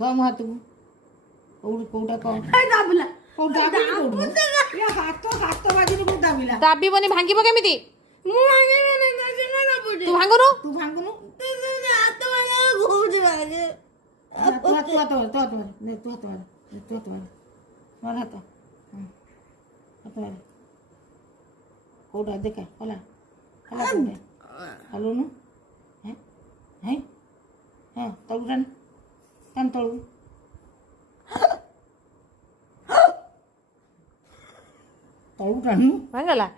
दम हाथ को कोटा कौन दाबिला कोटा या हाथ बाजी को दाबिला दाबिबनी भांगिब केमिति ମୁଁ ଭାଙ୍ଗିବି ନା ସିନା ଦାବୁଛି तू भांगुनु तू भांगुनु ହାତ ମାରିଲା ଘୁରୁଛି ଭାଙ୍ଗେ तू हाथ ने तू हाथ मार हाथ मार कोटा देखा होला होला कोटा हलो नु हैं हैं हां तळु टान तळु तळु टानु भांगला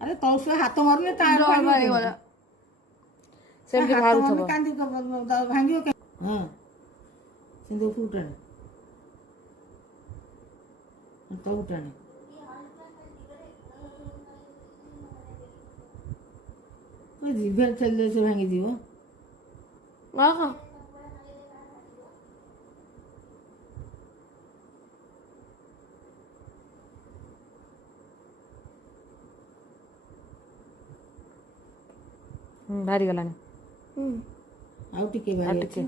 अरे तळु से हाथ मारने टायर ଗଲା सेमति भारू थबो कांदी भांगियो के हां सिंधु फुटन तळु टाने कोई जीभर चल से भांगी दियो आहा भारी गलानी आउ टिके आ भाई टिके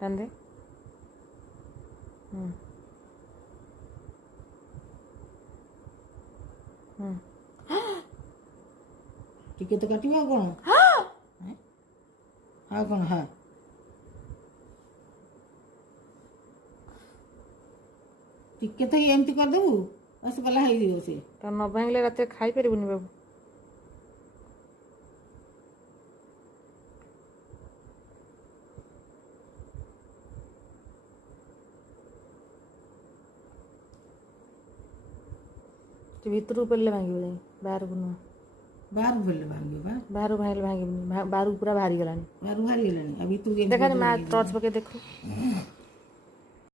टान दे टिके तो काटिबा कोन हां कोन हां टिके तो एमती कर देबू बस गला है दियो से तो न भांगले राते खाई परिबुनी बाबू भितर पड़े भांगे जाए बाहर को नुह बाहर भले भांगियो बा बाहर भांगे भांगे बाहर पूरा भारी गलानी बाहर भारी गेलानी अभी तू देखा माँ टॉर्च पके देखो